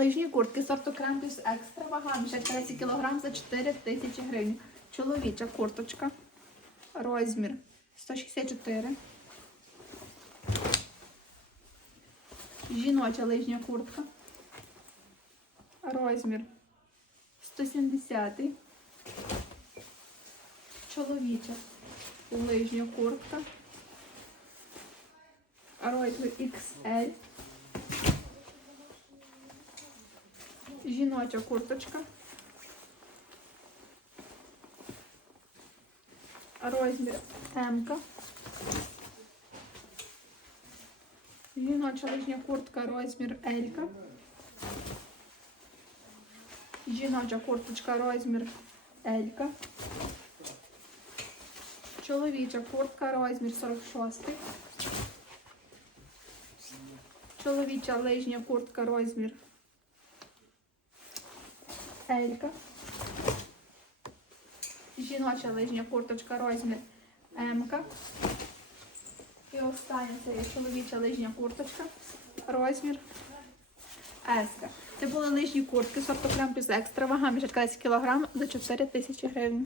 Лижні куртки сорту крем плюс екстра вага, мішать 30 кг за 4 тисячі гривень. Чоловіча курточка. Розмір 164. Жіноча лижня куртка. Розмір 170. Чоловіча лижня куртка. Розмір XL. Жіноча курточка. Розмір М. Жіноча лижня куртка, розмір L. Жіноча курточка, розмір L. Чоловіча куртка, розмір 46. Чоловіча лижня куртка, розмір Елька. Жіноча лижня курточка, розмір М. І остання це є чоловіча лижня курточка, розмір С. Це були лижні куртки, сорту крем з екстра, вага між 15 кг за 4 тисячі гривень.